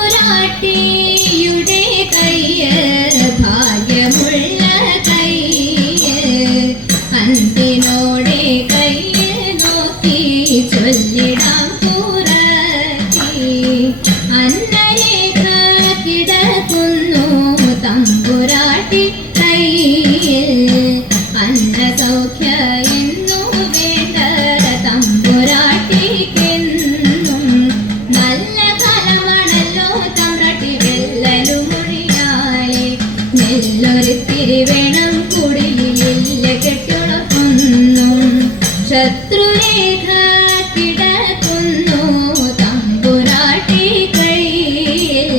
തമ്പുരാട്ടിയുടെ കയ്യ് ഭാഗ്യമുള്ള കയ്യ് അന്തിനോടെ കയ്യ് നോക്കി ചൊല്ലിടാം പുറത്തി അന്നരേഖ കിടക്കുന്നു തമ്പുരാട്ടി നെല്ലൊരുത്തിരി വേണം കുടിയില്ല കെട്ടുളക്കൊന്നും ശത്രുരേഖ കിടക്കുന്നു തമ്പുരാട്ടി കയ്യിൽ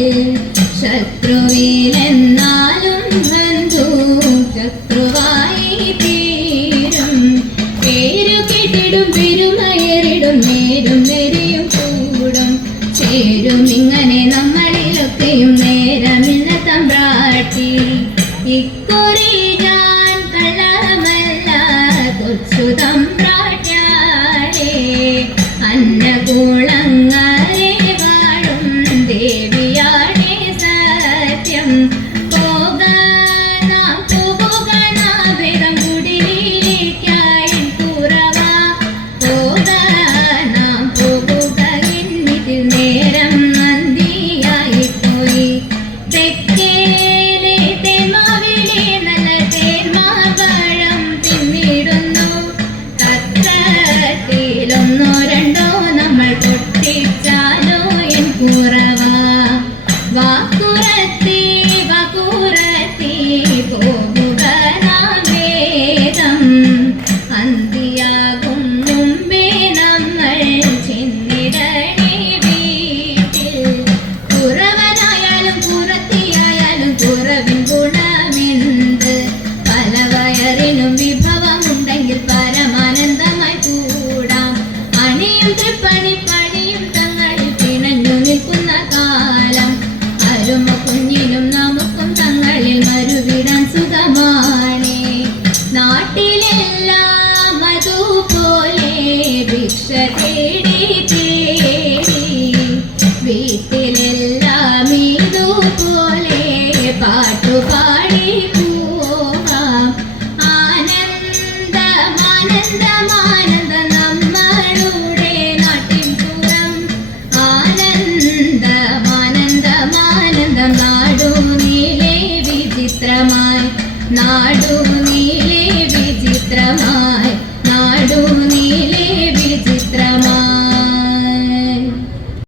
ശത്രുവിലെന്നാലും ബന്ധു ശത്രുവായി തീരും. പേരു കെട്ടിടും പെരുമയറിടും നേരും നെരിയും കൂടും. ചേരും ഇങ്ങനെ നമ്മളിലൊക്കെയും നേരമില്ല തമ്പ്രാട്ടി. ഇക്കുറി ഞാൻ കള്ളമല്ല കൊച്ചു തമ്പ്രാട്യാളെ അന്നകൂളങ്ങരെ 那 നാടു